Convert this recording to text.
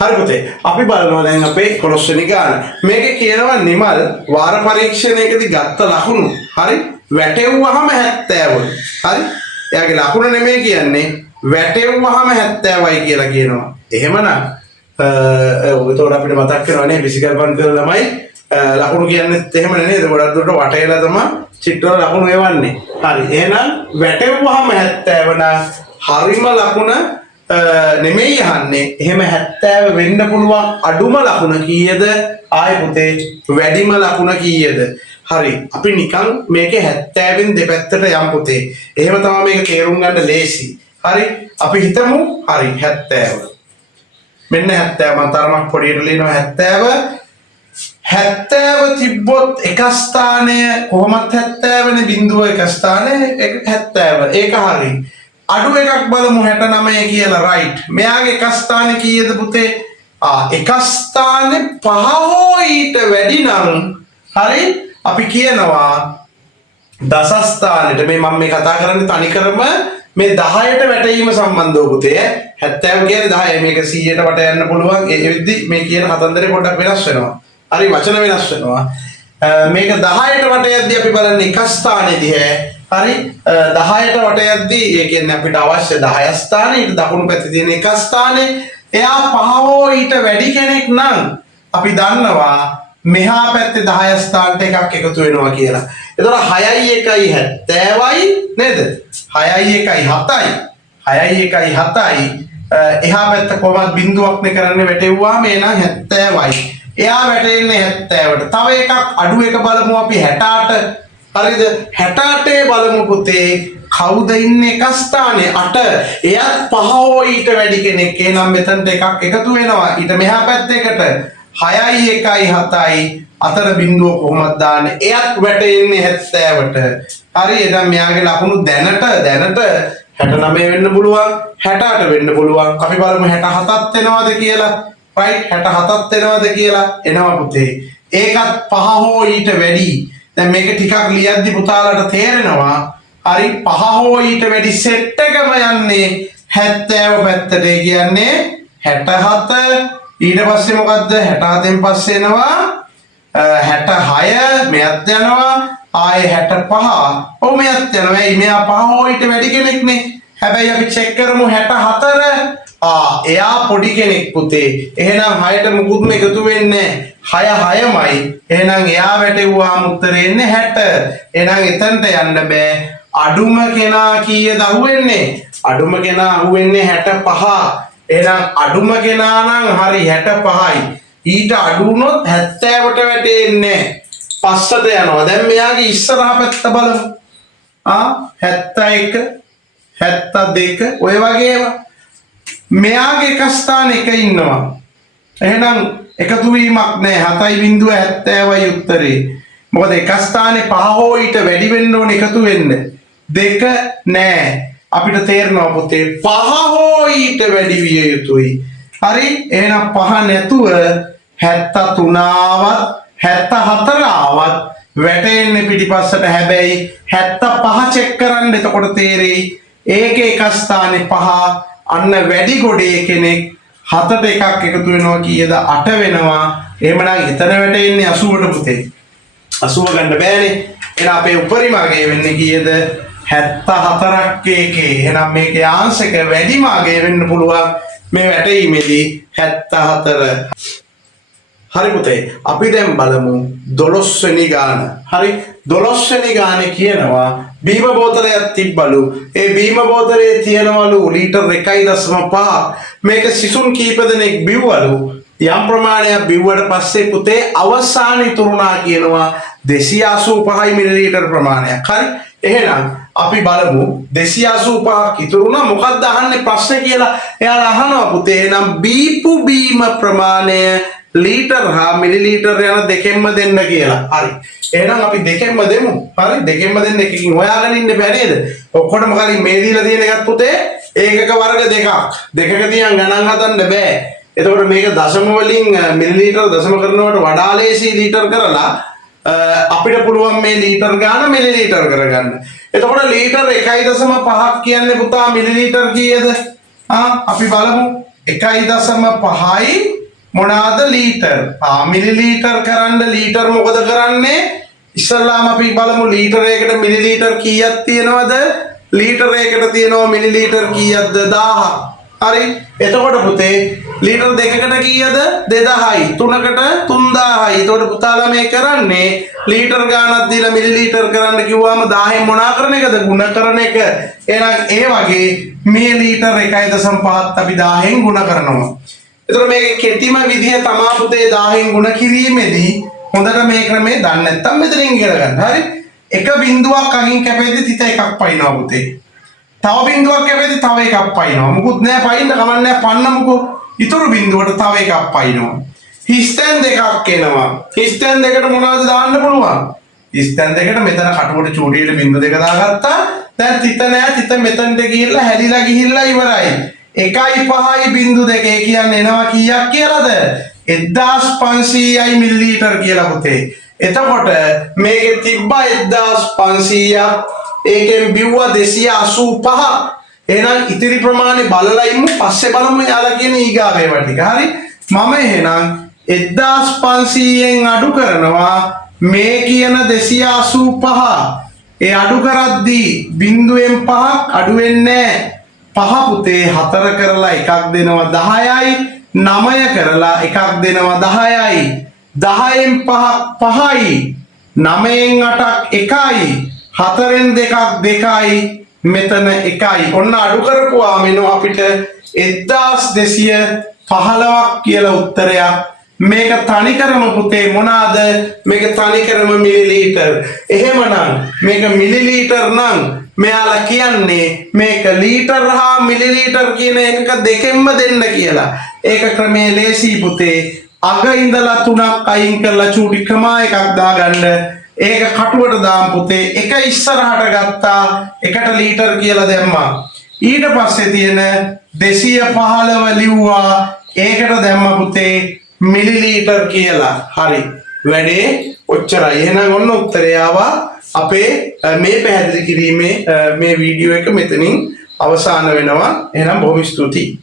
හරි පුතේ අපි බලනවා දැන් අපේ 11 වෙනි ගාන. මේකේ කියනවා නිමල් වාර පරීක්ෂණයකදී ගත්ත ලකුණු හරි වැටෙව්වහම 70. හරි? එයාගේ ලකුණ නෙමෙයි කියන්නේ වැටෙව්වහම 70යි කියලා කියනවා. එහෙමනම් ඒතකොට අපිට මතක් වෙනවනේ විසිකල්පන් කරන ළමයි ලකුණු කියන්නේත් එහෙම නේද? ගොඩක් දුරට වටේලා තමයි චිත්‍රවල ලකුණු එවන්නේ. හරි. එහෙනම් වැටෙව්වහම 70 නම් හරිම ලකුණ නෙමෙයි අහන්නේ. එහෙම 70 වෙන්න පුළුවන් අඩුම ලකුණ කීයද? ආයෙ පුතේ වැඩිම ලකුණ කීයද? හරි. අපි නිකන් මේකේ 70න් දෙපැත්තට යම් පුතේ. එහෙම තමයි මේක තේරුම් ගන්න ලේසි. හරි. අපි හිතමු හරි 70. මෙන්න 70 මම තරමක් පොඩියට ලියනවා 70 තිබ්බොත් එක ස්ථානය කොහොමත් 70 නේ බිඳුව එක ස්ථානය 70. ඒක හරි. අඩු එකක් බලමු 69 කියලා රයිට්. මෙයාගේ එක ස්ථානේ කීයද පුතේ? එක ස්ථානේ 5 හෝ ඊට වැඩි නම් හරි අපි කියනවා දස ස්ථානෙට මේ මම මේ කතා කරන්නේ තනිකරම මේ 10ට වැටීම සම්බන්ධව පුතේ 70 කියන්නේ 10යි මේක 100ට වට යන්න පුළුවන් ඒ වෙද්දි මේ කියන කතන්දරේ පොඩ්ඩක් වෙනස් වෙනවා. හරි වචන වෙනස් වෙනවා. මේක 10ට වට යද්දී අපි බලන්නේ එක ස්ථානයේදී හරි 10ට වට යද්දී ඒ කියන්නේ අපිට අවශ්‍ය 10 ස්ථානේ ඊට දකුණු පැත්තේ තියෙන එක ස්ථානේ එයා 5 හෝ ඊට වැඩි කෙනෙක් නම් අපි දන්නවා මෙහා පැත්තේ 10 ස්ථානට එකක් එකතු වෙනවා කියලා. එතකොට 6යි 1යි 70යි නේද? 6යි 1යි 7යි 6යි 1යි 7යි එහා පැත්ත කොහොමද බිඳුවක් නේ කරන්නේ වැටෙව්වාම එනං 70යි. එයා වැටෙන්නේ 70ට. තව එකක් අඩු එක බලමු අපි 68. හරිද? 68 බලමු පුතේ. කවුද ඉන්නේ එක ස්ථානේ 8. එයත් 5 හෝ ඊට වැඩි කෙනෙක්. එහෙනම් මෙතනට එකක් එකතු වෙනවා. ඊට මෙහා පැත්තේකට 6යි 1යි 7යි අතර බිඳුව කොහොමද දාන්නේ? එයත් වැටෙන්නේ 70ට. හරි එහෙනම් මෙයාගේ ලකුණු දැනට 69 වෙන්න පුළුවන් 68 වෙන්න පුළුවන්. අපි බලමු 67ක් වෙනවද කියලා. රයිට් 67ක් වෙනවද කියලා. එනවා පුතේ. ඒකත් 5 හෝ ඊට වැඩි. දැන් මේක ටිකක් ලියද්දි පුතාලට තේරෙනවා. හරි 5 හෝ ඊට වැඩි සෙට් එකම යන්නේ 70 පැත්තට. ඒ කියන්නේ 67 ඊට පස්සේ මොකද්ද 67න් පස්සේ එනවා 66 මෙයත් යනවා ආයේ 65 ඔව් මෙයත් යනවා ඒ මෙයා 5 හෝ ඊට වැඩි කෙනෙක්නේ හැබැයි අපි චෙක් කරමු 64 එයා පොඩි කෙනෙක් පුතේ එහෙනම් 6ට මුකුත්ම එකතු වෙන්නේ 6යි එහෙනම් එයා වැටෙව්වාම උත්තරේ එන්නේ 60 එහෙනම් එතනට යන්න බෑ අඩුම කෙනා කීයද අහුවෙන්නේ අඩුම කෙනා අහුවෙන්නේ 65 එහෙනම් අඩුම කෙනා නම් හරි 65යි. ඊට අඩු වුණොත් 70ට වැටෙන්නේ පස්සට යනවා. දැන් මෙයාගේ ඉස්සරහා පැත්ත බලමු. 71 72 ඔය වගේ ඒවා. මෙයාගේ එක ස්ථානයක ඉන්නවා. එහෙනම් එකතු වීමක් නැහැ. 7.70යි උත්තරේ. මොකද එක ස්ථානේ 5 හෝ ඊට වැඩි වෙන්න ඕනේ එකතු වෙන්න. 2 නැහැ. අපිට තේරෙනවා පුතේ 5 හෝ ඊට වැඩි විය යුතුයි. හරි? එහෙනම් 5 නැතුව 73වත් 74වත් වැටෙන්නේ පිටිපස්සට. හැබැයි 75 චෙක් කරන්න එතකොට තේරෙයි. ඒකේ එක ස්ථානේ 5 අන්න වැඩි ගොඩේ කෙනෙක් 7ට එකක් එකතු වෙනවා කීයද 8 වෙනවා. එහෙමනම් එතන වැටෙන්නේ 80ට පුතේ. 80 ගන්න බෑනේ. එහෙනම් අපේ උපරිම අගය වෙන්නේ කීයද 74ක් එකේ. එහෙනම් මේකේ ආංශක වැඩිම අගය වෙන්න පුළුවන් මේ වැටීමේදී 74. හරි පුතේ අපි දැන් බලමු 12 වෙනි ගාන. හරි 12 වෙනි ගානේ කියනවා බීම බෝතලයක් තිබ්බලු. ඒ බීම බෝතලේ තියෙනවලු ලීටර් 1.5. මේක සිසුන් කීප දෙනෙක් බිව්වලු. යම් ප්‍රමාණයක් බිව්වට පස්සේ පුතේ අවසාන ඉතුරුනා කියනවා 285 මිලිලීටර් ප්‍රමාණයක්. හරි එහෙනම් අපි බලමු 285ක් ඉතුරුනා මොකක්ද අහන්නේ ප්‍රශ්නේ කියලා. එයාලා අහනවා පුතේ එහෙනම් බීපු බීම ප්‍රමාණය ලීටර් හා මිලිලීටර් යන දෙකෙන්ම දෙන්න කියලා. හරි. එහෙනම් අපි දෙකෙන්ම දෙමු. හරි දෙකෙන්ම දෙන්න එකකින් හොයාගෙන ඉන්න බෑ නේද? ඔක්කොටම කලින් මේ දීලා තියෙන එකත් පුතේ ඒකක වර්ග දෙකක්. දෙකක තියන් ගණන් හදන්න බෑ. එතකොට මේක දශම වලින් මිලිලීටර් දශම කරනවට වඩා ලේසි ලීටර් කරලා අපිට පුළුවන් මේ ලීටර් ගාන මිලිලීටර් කරගන්න. එතකොට ලීටර් 1.5ක් කියන්නේ පුතා මිලිලීටර් කීයද? අපි බලමු 1.5යි මොනවාද ලීටර්. මිලිලීටර් කරන්න ලීටර් මොකද කරන්නේ? ඉස්සල්ලාම අපි බලමු ලීටරයකට මිලිලීටර් කීයක් තියෙනවද? ලීටරයකට තියෙනවා මිලිලීටර් කීයක්ද? 1000. හරි. එතකොට පුතේ ලීටර් දෙකකට කීයද? 2000යි. තුනකට 3000යි. එතකොට පුතාලා මේ කරන්නේ ලීටර් ගානක් දීලා මිලිලීටර් කරන්න කිව්වම 1000න් මොනා කරන එකද? ගුණ කරන එක. එහෙනම් ඒ වගේ මේ ලීටර් 1.5ත් අපි 1000න් ගුණ කරනවා. එතකොට මේකේ කෙටිම විදිය තමා පුතේ 1000න් ගුණ කිරීමේදී හොඳට මේ ක්‍රමේ දන්නේ නැත්නම් මෙතනින් ඉගෙන ගන්න. හරි? එක බිංදුවක් අගින් කැපෙද්දි තිත එකක් පයින්නවා පුතේ. තව බිංදුවක් කැපෙද්දි තව එකක් පයින්නවා. මුකුත් නෑ පයින්න කමක් නෑ පන්නමුකෝ. ඊතුරු බිංදුවට තව එකක් පයින්නවා. හිස්තැන් දෙකක් එනවා. හිස්තැන් දෙකට මොනවද දාන්න පුළුවන්? හිස්තැන් දෙකට මෙතන කටුවට චූටියට බිංදු දෙක දාගත්තා. දැන් තිත නෑ තිත මෙතනට ගිහිල්ලා හැලිලා ගිහිල්ලා ඉවරයි. 1.5යි බිංදු දෙකේ කියන්නේ එනවා කීයක් කියලාද? 1500යි මිලිලීටර් කියලා පුතේ. එතකොට මේකේ තිබ්බා 1500ක් ඒකෙන් බිව්වා 285. එහෙනම් ඉතිරි ප්‍රමාණය බලලා ඉමු. පස්සේ බලමු යාලා කියන ඊගාව ඒවා ටික. හරි? මම එහෙනම් 1500න් අඩු කරනවා මේ කියන 285. ඒ අඩු කරද්දී බිංදුවෙන් 5ක් අඩු වෙන්නේ නැහැ. 5 පුතේ 4 කරලා එකක් දෙනවා 10යි. 9 කරලා එකක් දෙනවා 10යි. 10න් 5ක් 5යි. 9න් 8ක් 1යි. 4න් 2ක් 2යි. මෙතන 1යි. ඔන්න අඩු කරපුවාම එනවා අපිට 1215ක් කියලා උත්තරයක්. මේක තනිකරම පුතේ මොනවාද? මේක තනිකරම මිලිලීටර්. එහෙමනම් මේක මිලිලීටර් නම් මෙයාලා කියන්නේ මේක ලීටර් හා මිලිලීටර් කියන එකක දෙකෙන්ම දෙන්න කියලා. ඒක ක්‍රමයේ ලේසි පුතේ. අග ඉඳලා 3ක් අයින් කරලා චූටි ක්‍රමා එකක් දාගන්න. ඒක කටුවට දාම් පුතේ. එක ඉස්සරහට ගත්තා. එකට ලීටර් කියලා දැම්මා. ඊට පස්සේ තියෙන 215 ලිව්වා. ඒකට දැම්ම පුතේ මිලිලීටර් කියලා. හරි. වැඩේ ඔච්චරයි. එහෙනම් ඔන්න උත්තරය ආවා. අපේ මේ පැහැදිලි කිරීමේ මේ වීඩියෝ එක මෙතනින් අවසන් වෙනවා. එහෙනම් බොහොම ස්තුතියි.